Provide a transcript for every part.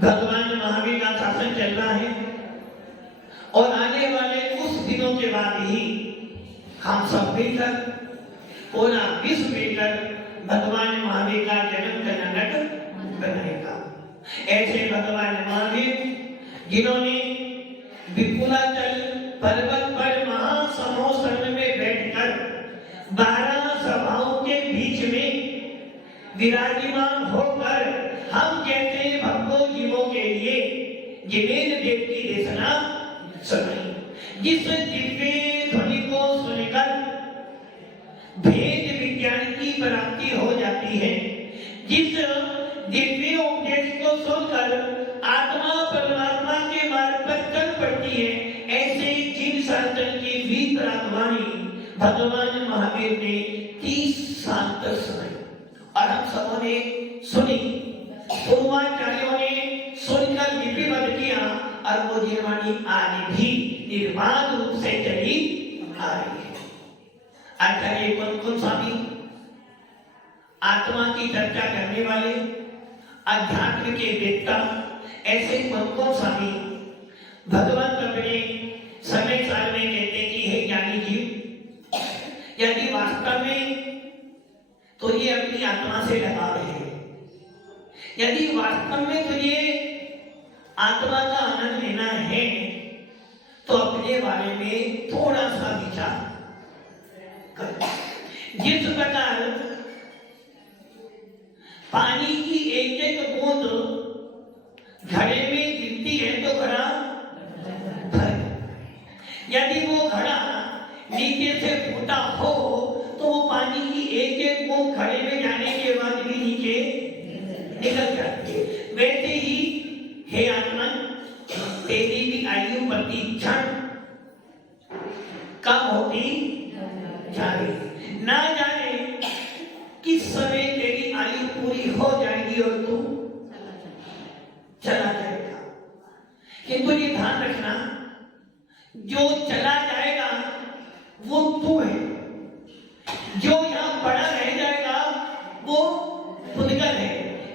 भगवान महावीर का शासन चल रहा है और आने वाले कुछ दिनों के बाद ही हम सब मिलकर पूरा विश्व मिलकर भगवान महावीर का जन्म का नाटक बनाएगा। ऐसे भगवान महावीर जिन्होंने विपुलाचल पर्वत पर महासमोसन में बैठकर 12 सभाओं के बीच में विराजमान होकर हम कहते हैं भक्तों जीवों के लिए जिनेन्द्र देव की देशना सुनाई। जिस दिव्य ध्वनि को सुनकर भेद विज्ञान की प्राप्ति हो जाती है, जिस दिव्य उपदेश को सुनकर आत्मा परमात्मा के मार्ग पर चल पड़ती है, ऐसे जिन शास्त्र की वितरागवाणी भगवान महावीर ने 30 साल तक सुनाई और हम सबों ने सुनी, पूर्वाचार्यों ने सुनकर लिपिबद्ध किया और वो जीवनी आज भी निर्बाध रूप से चली आ रही है। आचार्य कौन स्वामी आत्मा की चर्चा करने वाले अध्यात्म के वेत्ता ऐसे कौन स्वामी भगवान अपने समय साल में कहते कि हे ज्ञानी जीव, यदि वास्तव में तो ये अपनी आत्मा से लगा रहे हैं, यदि वास्तव में तुझे आत्मा का आनंद लेना है तो अपने बारे में थोड़ा सा विचार कर। जिस प्रकार पानी की एक एक बूंद घड़े में गिरती है तो घड़ा भर, यदि वो घड़ा नीचे से फूटा हो तो वो पानी की एक एक बूंद घड़े में जाने के बाद भी नीचे निकल जाती है। वैसे ही हे आत्मा, तेरी भी आयु प्रति क्षण कम होती जा रही, ना जाने किस समय तेरी आयु पूरी हो जाएगी और तू चला जाएगा। किंतु ये ध्यान रखना, जो चला जाएगा वो तू है, जो यहाँ पड़ा रह जाएगा वो पुद्गल है।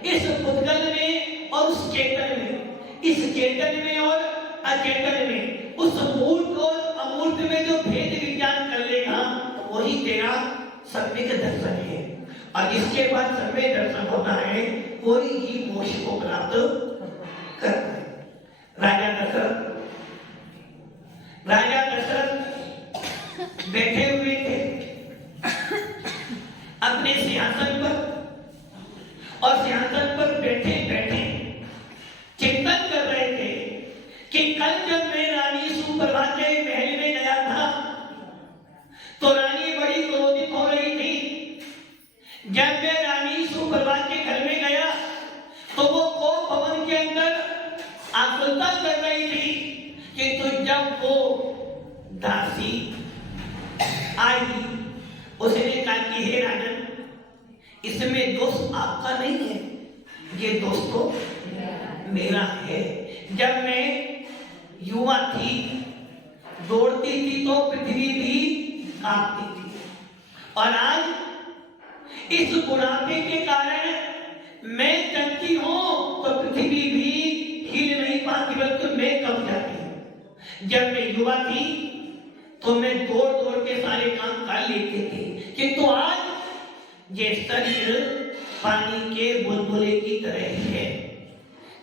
इस पुद्गल में और उस चेतन में, इस चेतन में और अचेतन में, उस मूर्त और अमूर्त में जो भेद विज्ञान कर लेगा वही तेरा सम्यक दर्शन है। और इसके बाद सम्यक दर्शन होता है कोई ही मोक्ष को प्राप्त करता है। राजा दशरथ बैठे हुए थे अपने सिंहासन पर और सिंहासन पर बैठे बैठे चिंतन कर रहे थे कि कल जब मैं रानी सुप्रभा के महल में गया था तो रानी बड़ी क्रोधित हो रही थी। जब मैं रानी सुप्रभा के घर में गया तो वो कोप भवन के अंदर आकुलता कर रही थी कि तो जब वो दासी आई उसने कहा कि हे राजन, इसमें दोष आपका नहीं है, ये दोष तो मेरा है। जब मैं युवा थी, दौड़ती थी तो पृथ्वी भी कांपती थी, और आज इस बुढ़ापे के कारण मैं चलती हूं तो पृथ्वी भी हिल नहीं पाती, बल्कि मैं कब जाती हूं। जब मैं युवा थी तो मैं दौड़ दौड़ के सारे काम कर लेते थे, किंतु आज ये शरीर पानी के बुलबुले की तरह है,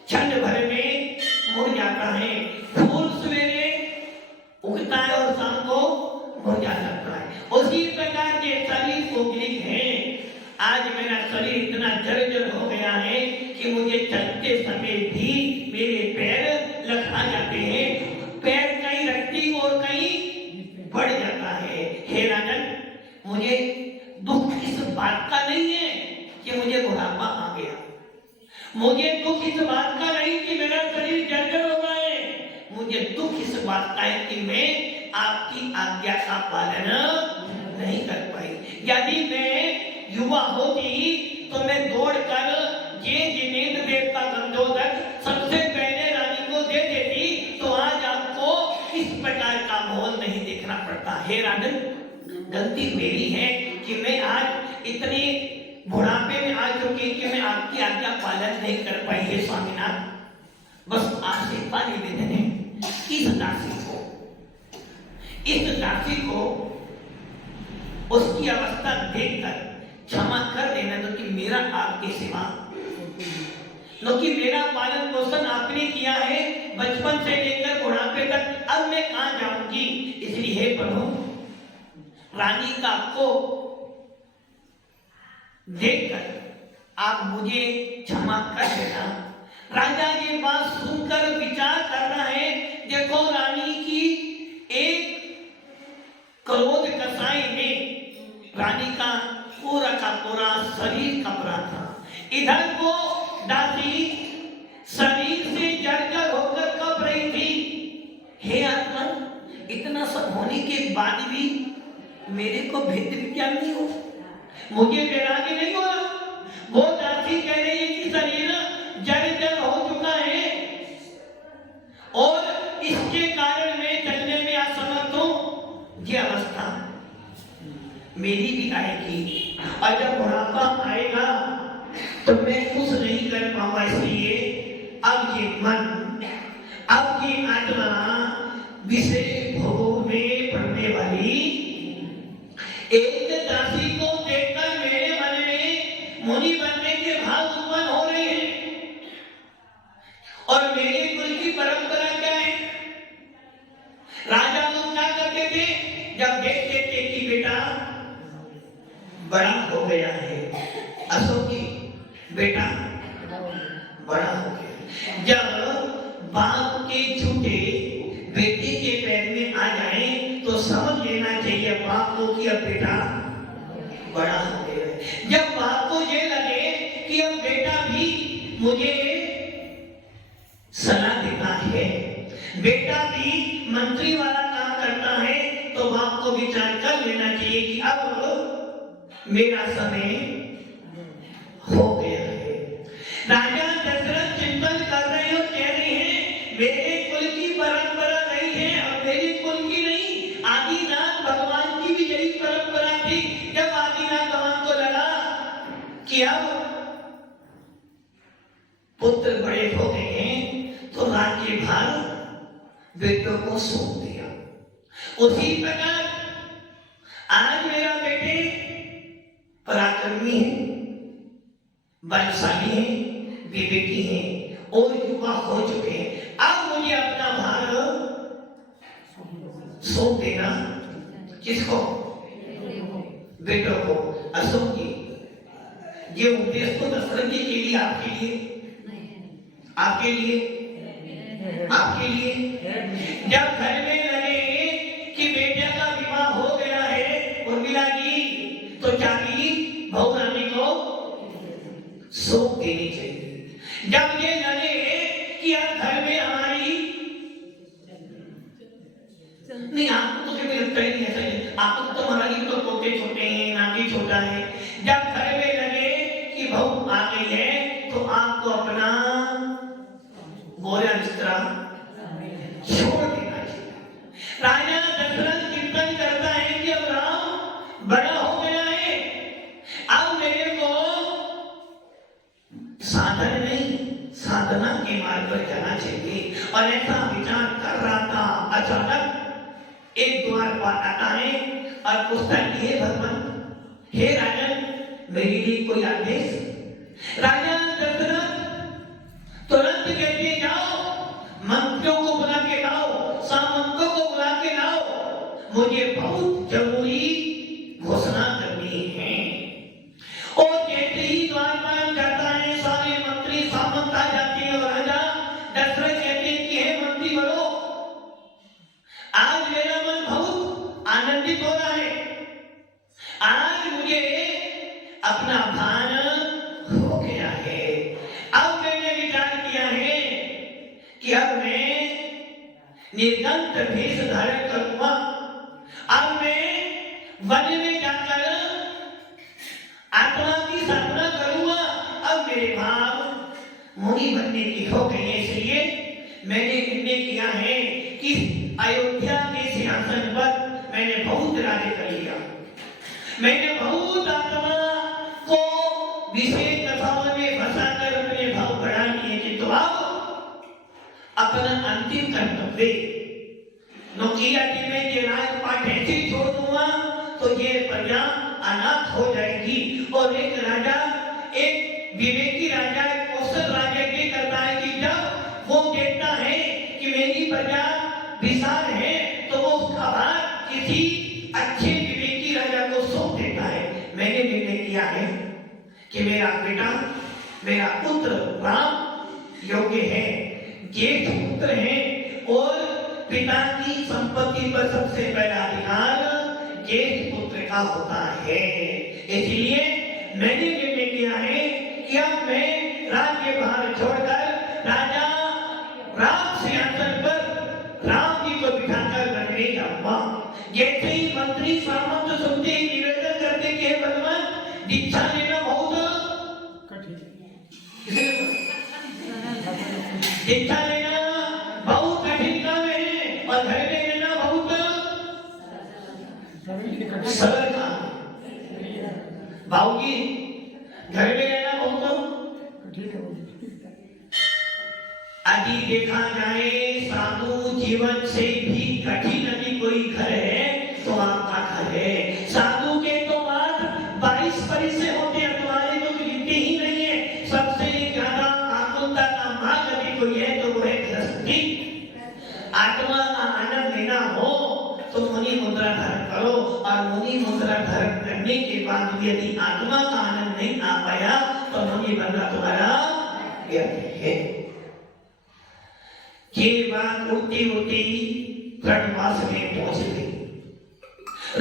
क्षण भर में मुड़ जाता है। फूल सवेरे उगता है और शाम को मुरझा जाता है, उसी प्रकार ये शरीर कोगलिक है। आज मेरा शरीर इतना जर्जर हो गया है कि मुझे चलते समय भी मेरे पैर लखा जाते हैं, पैर कहीं रखती और कहीं बढ़ जाता है। हे राजन, मुझे दुख इस बात का नहीं है कि मुझे बुढ़ापा आ गया, मुझे दुख इस बात का नहीं कि मेरा शरीर जर्जर हो गया है, मुझे दुख इस बात का है कि मैं आपकी आज्ञा का पालन नहीं कर पाई। यदि मैं युवा होती तो मैं दौड़कर ये जिनेंद्र देव का गंधोदक सबसे पहले रानी को दे देती, तो आज आपको इस प्रकार का माहौल नहीं देखना पड़ता। हे राजन, गलती मेरी है कि मैं आज इतनी बुढ़ापे में आ चुकी कि मैं आपकी आज्ञा पालन नहीं कर पाई। हे स्वामीनाथ, बस आशीर्वाद निवेदन है इस दासी को उसकी अवस्था देखकर क्षमा कर देना, तो कि मेरा आपके सिवा, तो कि मेरा पालन पोषण आपने किया है बचपन से लेकर बुढ़ापे तक, अब मैं कहां जाऊंगी। इसलिए हे प्रभु, रानी का को देखकर आप मुझे क्षमा कर देना। राजा ये बात सुनकर विचार कर रहा है, देखो रानी की एक क्रोध कसाई में रानी का पूरा शरीर कपड़ा था, इधर वो दासी शरीर से जर्जर होकर कप रही थी। हे आत्मा, इतना सब होने के बाद भी मेरे को भेद विज्ञान नहीं हो, मुझे वैराग्य नहीं हो रहा। वो दासी कह रही है कि शरीर जर्जर हो चुका है और इसके कारण मैं चलने में असमर्थ हूं। ये अवस्था मेरी भी आएगी, और जब बुढ़ापा आएगा तो मैं कुछ नहीं कर पाऊंगा। इसलिए अब ये मन, अब ये आत्मा विषय भोग में पड़ने वाली एक दासी को देखकर मेरे मन में मुनि बनने के भाव उत्पन्न हो रहे हैं। और मेरे कुल की परंपरा क्या है? राजा लोग क्या करते थे, जब देखते थे कि बेटा बड़ा हो गया है, अशोकी बेटा बड़ा हो गया, जब बाप के छूटे बेटे के पैर में आ जाए तो समझ लेना चाहिए बाप को कि अब बेटा बड़ा हो गया है। जब बाप को ये लगे कि अब बेटा भी मुझे सलाह देता है, बेटा भी मंत्री वाला काम करता है, तो बाप को विचार कर लेना चाहिए कि अब मेरा समय हो गया है। राजा दशरथ चिंतन कर रहे हो, कह रहे हैं मेरे कुल की परंपरा नहीं है और मेरे कुल की नहीं, आदिनाथ भगवान की भी यही परंपरा थी। जब आदिनाथ भगवान को लगा कि अब पुत्र बड़े हो गए हैं तो राज्य भार बेटों को सौंप दिया। उसी प्रकार आज मेरा बेटे पराक्रमी है, बलशाली है, विवेकी है और युवा हो चुके हैं। अब मुझे अपना भार सौंप देना, किसको? बेटों को। अशोक जी, ये उपदेश तो दशरथ जी के लिए, आपके लिए, आपके लिए, आपके लिए। जब घर में लगे कि बेटे का विवाह हो गया है उर्मिला जी, तो चाबी बहू रानी को सौंप देनी चाहिए। जब ये लगे कि अब घर में हमारी नहीं, आपको तो कभी लगता ही नहीं ऐसा, आपको तो तुम्हारा ही तो पोते छोटे हैं, नाती छोटा है। जब घर में लगे आपको अपना बोरा बिस्तरा छोड़ देना चाहिए। राजा दशरथ चिंतन करता है कि अब राम बड़ा हो गया है, अब मेरे को साधन नहीं साधना के मार्ग पर जाना चाहिए। और ऐसा विचार कर रहा था, अचानक एक द्वारपाल आता है और पूछता है, हे भगवान, हे राजन, मेरे लिए कोई आदेश? राजा दशरथ तुरंत कहते, जाओ मंत्रियों को बुला के लाओ, सामंतों को बुला के लाओ, मुझे बहुत जरूरी घोषणा करनी है। और जैसे ही द्वारपाल जाता है, सारे मंत्री सामंत आ जाते हैं और राजा दशरथ कहते हैं कि हे मंत्री बड़ो, आज मेरा मन बहुत आनंदित हो रहा है। आज मुझे अपना भान हो गया है। अब मैंने विचार किया है कि अब मैं निर्गंत भेष धारण करूंगा। अब मैं वन में जाकर आत्मा की साधना करूंगा। अब मेरे भाव मुनि बनने की हो गई है, इसलिए मैंने निर्णय किया है कि अयोध्या के सिंहासन पर मैंने बहुत राज्य कर लिया, मैंने बहुत आत्मा को विशेष कथाओं में फंसाकर अपने भाव बढ़ा लिए कि तो अब अपना अंतिम कर्तव्य नौकिया में ये राजपाट ऐसे छोड़ दूंगा तो ये प्रजा अनाथ हो जाएगी। और एक राजा, एक विवेकी राजा, एक कौशल राजा ये करता है कि जब वो देखता है कि मेरी प्रजा विशाल है तो वो उसका भार किसी अच्छे विवेकी राजा को सौंप देता है। मैंने निर्णय किया है कि मेरा बेटा, मेरा पुत्र राम योग्य है, ज्येष्ठ पुत्र है और पिता की संपत्ति पर सबसे पहला अधिकार ज्येष्ठ पुत्र का होता है। इसलिए मैंने निर्णय किया है कि अब मैं राज्य भार छोड़कर राजा राम सिंहासन पर राम जी को बिठाकर बनने जाऊंगा। जैसे ही मंत्री सामंत सुनते ही निवेदन करते कि भगवान दीक्षा लेना बहुत दीक्षा लेना बहुत कठिन काम है और घर में रहना बहुत सरल काम। बाबूजी, घर में रहना बहुत यदि देखा जाए साधु जीवन से भी कठिन यदि कोई घर है तो आपका घर है। साधु के तो मात्र 22 परिचय होते हैं, तुम्हारे तो गिनती ही नहीं है। सबसे ज्यादा आत्मता का मार्ग यदि कोई है तो वो है गृहस्थी। आत्मा का आनंद लेना हो तो मुनि मुद्रा धारण करो, और मुनि मुद्रा धारण करने के बाद यदि आत्मा का आनंद नहीं आ पाया तो मुनि बनना तुम्हारा व्यर्थ है। ये बात उड़ती उड़ती कर्णवास में पहुंच गई।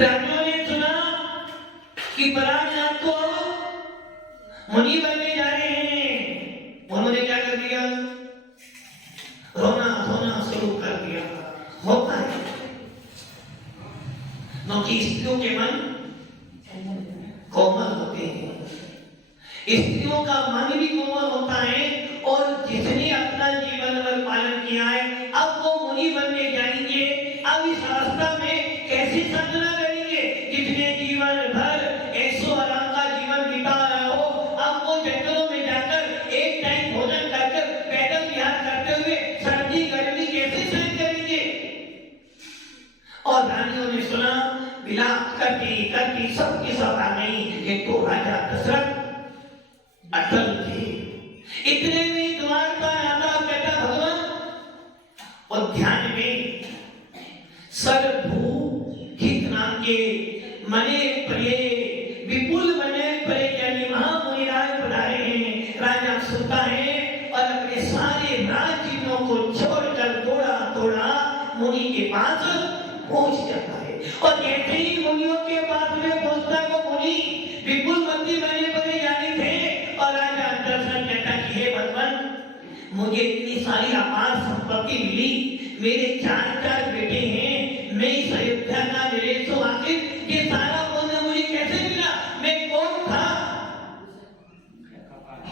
राजाओं ने सुना कि परागनाथ को मुनि बनने जा रहे हैं। उन्होंने क्या कर दिया? रोना धोना शुरू कर दिया। होता है क्योंकि स्त्रियों के मन कोमल होते हैं, स्त्रियों का मन भी कोमल होता है। और जिसने अपना जीवन भर पालन किया है अब वो मुनि बनने जाएंगे। अब इस अवस्था में कैसी साधना करेंगे? जिसने जीवन भर ऐसो आराम का जीवन बिता रहा हो, अब वो जंगलों में जाकर एक टाइम भोजन करके पैदल विहार करते हुए सर्दी गर्मी कैसे सहन करेंगे? और रानियों ने सुना, विलाप करती करती सबकी सब आ गई। ये तो राजा दशरथ अटल थे। इतने में द्वार पर आता कहता, भगवान, और ध्यान में सर्वभू हित नाम के मने प्रिय विपुल मने प्रिय यानी महामुनिराज पधारे हैं। राजा सुनता है और अपने सारे राज्यों को छोड़कर थोड़ा थोड़ा मुनि के पास पहुंच जाता है। और जैसे ही मुनियों के पास में पहुंचता है वो मुनि विपुल मंत्री बने बने जाने थे। और राजा दशरथ कहता कि हे भगवान, मुझे इतनी सारी अपार संपत्ति मिली, मेरे 4 बेटे हैं, मैं इस अयोध्या का नरेश हूं, आखिर ये सारा पुण्य मुझे कैसे मिला? मैं कौन था?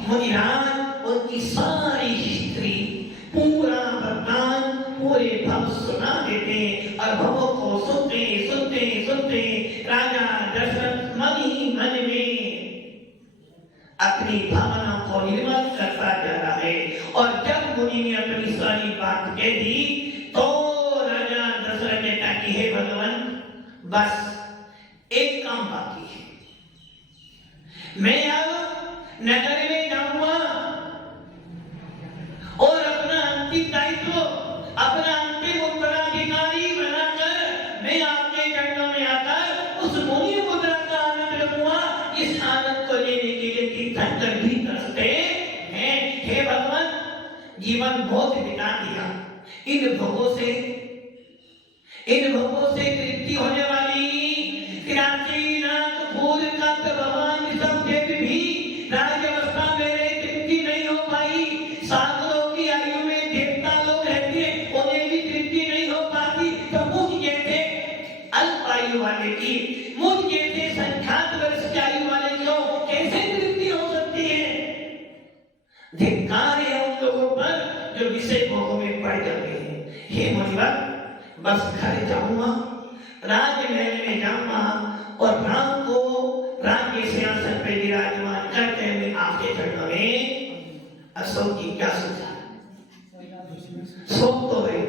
मुनिराज उनकी सारी हिस्ट्री, पूरा वृत्तांत, पूरे भव सुना देते और भवों को सुनते सुनते सुनते राजा दशरथ मन ही मन में अपनी भावना को निर्मल करता जा रहा है। और जब मुनि ने अपनी सारी बात कह दी तो राजा दशरथ ने कहा कि हे भगवान, बस एक काम बाकी है, मैं अब नगर में जाऊंगा और अपना अंतिम दायित्व, अपना अंतिम उत्तराधिकारी बनाकर मैं आपके चरणों में आकर उस मुनि मुद्रा का आनंद लूंगा। इस आनंद को लेने के लिए तीर्थंकर भी तरसते हैं। हे भगवान, जीवन बहुत बिता दिया, इन भोगों से तृप्ति होने वाली 83 लाख फूल का भगवान सब देव भी राज्यावस्था में तृप्ति नहीं हो पाई। सागरों की आयु में देवता लोग रहते हैं, उन्हें भी तृप्ति नहीं हो पाती। तो मुझ जैसे अल्प आयु वाले की, मुझ जैसे संख्यात वर्ष की आयु वाले को कैसे तृप्ति हो सकती है? धिक्कार है उन लोगों पर जो विषय भोगों में पड़ जाते हैं। हे मुनिवर, बस घर जाऊंगा, राजमहल में जाऊंगा और राम को राज्य सिंहासन पे विराजमान करते हुए आपके चरणों में। अशोक जी क्या सोचा? शोक तो है,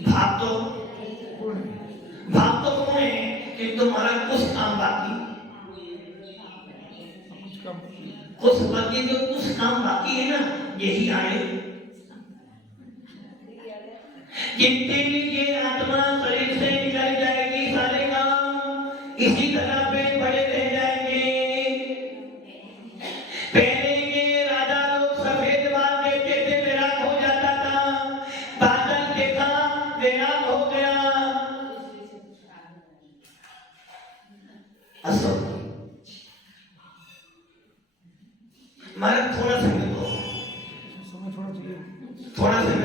भाव तो कौन है, किंतु हमारा कुछ काम बाकी, कुछ बाकी, जो कुछ काम बाकी है ना, यही आए। जितने भी ये आत्मा शरीर से निकल जाएगी, सारे काम इसी तरह पे पड़े रह जाएंगे। पहले के राजा लोग सफेद बाल देखते थे, वैराग हो जाता था, बादल देखा वैराग हो गया। अशोक महाराज थोड़ा समय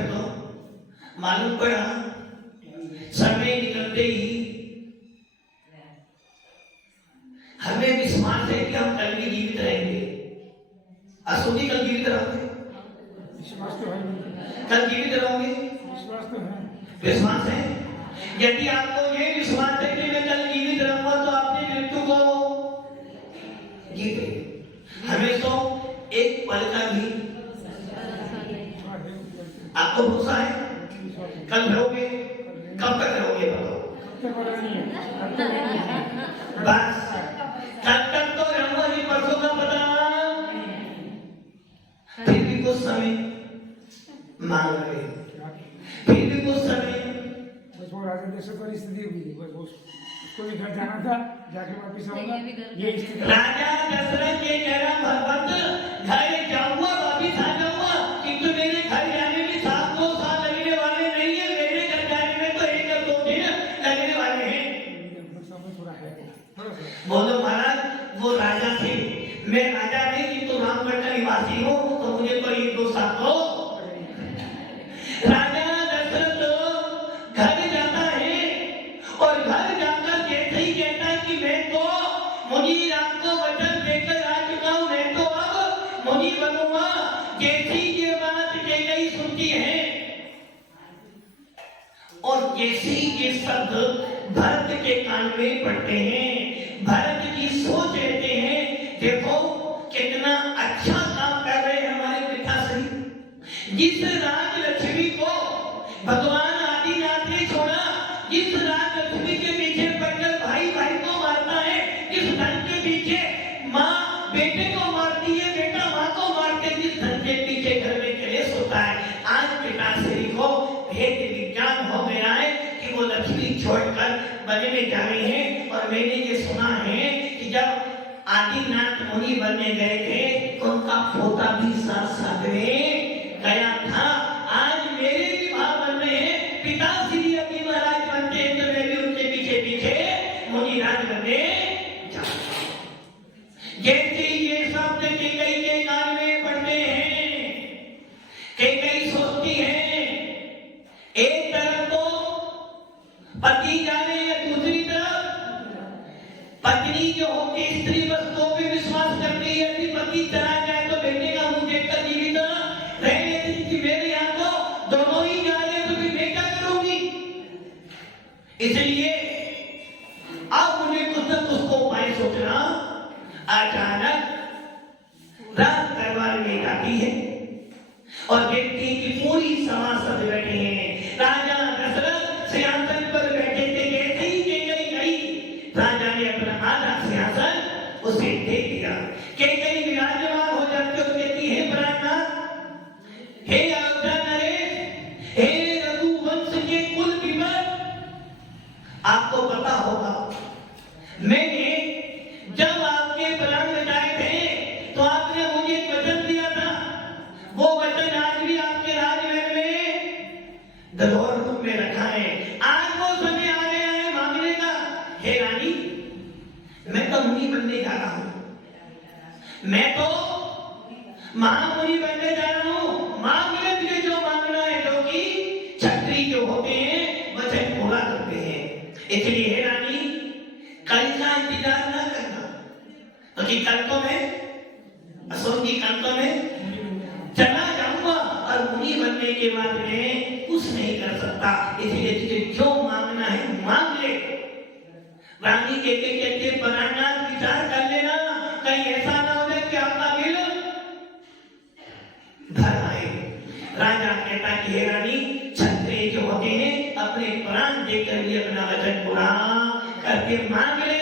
तो मालूम पड़ा, समय निकलते ही हमें विश्वास है कि हम कल भी जीवित रहेंगे। अशोक जी कल जीवित रहोगे? कल जीवित रहोगे? विश्वास है। यदि आपको ये विश्वास है कि मैं कल जीवित रहूंगा तो आपने मृत्यु को जीते। हमें तो एक पल का भी आपको भरोसा है? कल रहोगे? कब तक रहोगे? बस कल तक तो रहूंगा ही, परसों का पता। फिर भी कुछ समय मांग रहे, फिर भी कुछ समय। बस वो राजा दशरथ की स्थिति हुई, बस उसको भी घर जाना था, जाके वापिस आऊंगा, ये स्थिति। राजा दशरथ ये कह रहा, भगवत घर जाऊंगा, वापिस आ जाऊंगा, किंतु मेरे घर जाने में 7-2 साल लगने वाले नहीं है, मेरे घर जाने में तो 1-2 दिन लगने वाले हैं। बोलो महाराज, वो राजा थे, मैं राजा नहीं, किंतु रामगढ़ का निवासी हूँ, तो मुझे तो 1-2 साल तो। राजा दशरथ घर जाता है और घर जाकर जैसे ही कहता है कि मैं तो मुनि राम को वचन देकर आ चुका हूँ, मैं तो अब मुनि बनूंगा। जैसी ये बात कैकेयी सुनती है और जैसे ही ये शब्द भरत के कान में पड़ते हैं, भरत की सोच रहते हैं, देखो कितना अच्छा काम कर रहे हैं हमारे पिताश्री। जिस राजलक्ष्मी को भगवान आदिनाथ ने छोड़ा, जिस राजलक्ष्मी के पीछे पड़कर भाई भाई को मारता है, जिस धन के पीछे माँ बेटे को मारती है, बेटा माँ को मारते, जिस धन के पीछे घर में कलेश होता है, आज पिताश्री को भेद विज्ञान हो गया है कि वो लक्ष्मी छोड़कर बने में जा रही है। और मैंने ये सुना है कि जब आदिनाथ मुनि बनने गए थे तो उनका पोता भी साथ साथ में गया था। आज मेरे भी भाव बन रहे हैं, पिताश्री अभी महाराज बनते हैं तो मैं भी उनके पीछे पीछे मुनि राज बनने जाऊंगा। जैसे ये शब्द कैकेयी के कान में पड़ते हैं, कैकेयी सोचती है, एक तरफ तो पति जाने या दूसरी तरफ पत्नी जो होती स्त्री बस तो भी विश्वास कर पति चला जाए तो बेटे का मुंह देखकर जीवित रहने देती, मेरे यहाँ तो दोनों ही जा रहे तो फिर मैं क्या करूंगी। इसलिए अब मुझे कुछ न कुछ को उपाय सोचना। अचानक रात दरबार में आती है और देखती है कि पूरी सभासद बैठे हैं। राजा दशरथ सिंहासन पर बैठे थे, जैसे ही केकई गई राजा ने अपना आधा सिंहासन उसे दे दिया। केकई विराजमान हो जाती और कहती है प्राणनाथ, हे अयोध्या नरेश, हे रघुवंश के कुल विमल, आपको पता होगा मैंने जब आपके प्राण बचाए थे तो आपने मुझे एक वचन दिया था। वो वचन आज भी आपके राजमहल में धरोहर रूप में रखा है। आज वो समय आ गया है मांगने का। हे रानी, मैं तो मुनि बनने जा रहा हूं, मैं तो महामुनि बनने जा रहा हूं। मांग ले तुझे जो मांगना है, क्योंकि क्षत्रिय जो होते हैं वचन पूरा करते हैं। इसलिए हे रानी, कल का इंतजार न करना, क्योंकि कल को मैं असुर की कल को मैं चला जाऊंगा और मुनि बनने के बाद में कुछ नहीं कर सकता। इसलिए तुझे जो मांगना है मांग ले। रानी कहते प्राणनाथ विचार कर लेना, कहीं ऐसा ना हो जाए कि आपका दिल भर आए। राजा कहता कि हे रानी, क्षत्रिय जो होते हैं अपने प्राण देकर भी अपना वचन पूरा करके मांग ले।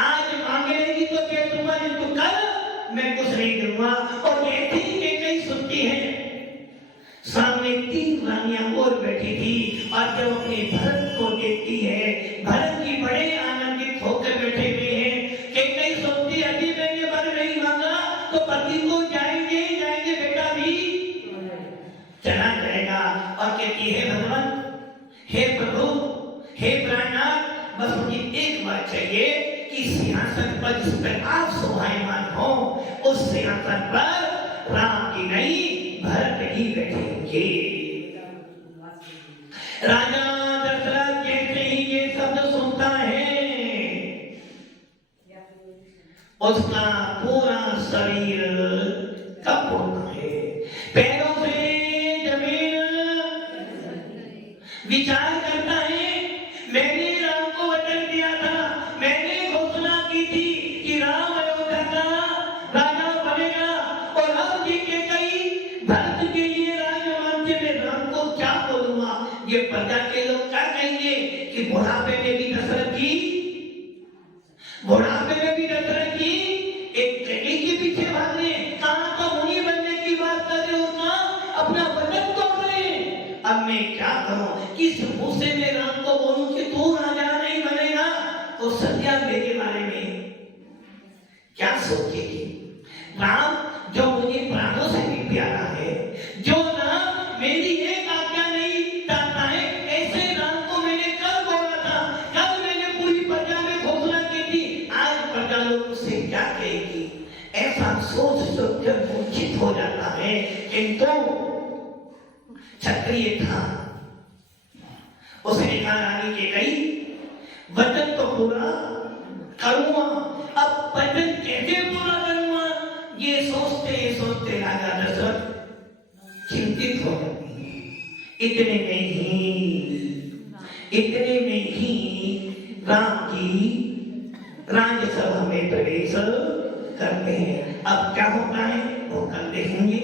आज मांग लेगी तो क्या दूंगा, तो कल मैं कुछ नहीं दूंगा। और ये थी कि कई सुनती है, सामने 3 रानियां और बैठी थी और जब अपने भरत को देखती है, भरत जी बड़े आनंदित होकर बैठे हुए हैं कि कई सुनती, अभी मैंने वर नहीं मांगा तो पति को जाएंगे जाएंगे, बेटा भी चला जाएगा। और कहती है भगवान, हे प्रभु, हे प्राणनाथ, बस मुझे एक बात चाहिए कि सिंहासन पर जिस पर आप शोभायमान हो, उस सिंहासन पर राम की नहीं भरत ही बैठेंगे। राजा दशरथ जैसे ही ये शब्द सुनता है, उसका पूरा शरीर कब होता है, पैरों से जमीन विचार करता है। मैंने राम को वचन दिया था, मैंने घोषणा की थी कि राम अयोध्या का राजा बनेगा, और अब जी के कई भरत के लिए राजमान्य में राम को क्या बोलूंगा। ये प्रजा के लोग क्या कहेंगे कि बुढ़ापे में भी दशरथ जी, बुढ़ापे में भी दशरथ जी एक जगह के पीछे भाग रहे, कहां तो मुनि बनने की बात कर रहे हो, कहां अपना वचन तोड़ रहे हैं। अब मैं क्या करूं, किस मुंह से मैं राम को बोलूं कि तू राजा नहीं बनेगा, तो सत्या मेरे बारे में क्या सोचेगी। राम जो मुझे प्राणों से भी प्यारा है, जो राम मेरी एक आज्ञा नहीं टालता है, ऐसे राम को मैंने कल बोला था, कल मैंने पूरी प्रजा में घोषणा की थी, आज प्रजा लोग उससे क्या कहेगी। ऐसा सोच सोच कर मूर्छित हो जाता है। किंतु क्षत्रिय था, उसने कहा रानी के गई वचन तो पूरा करूंगा, अब वचन कैसे पूरा करूंगा, ये सोचते राजा दशरथ चिंतित हो गए। इतने में ही राम की राज्यसभा में प्रवेश करते हैं। अब क्या होता है वो कल देखेंगे।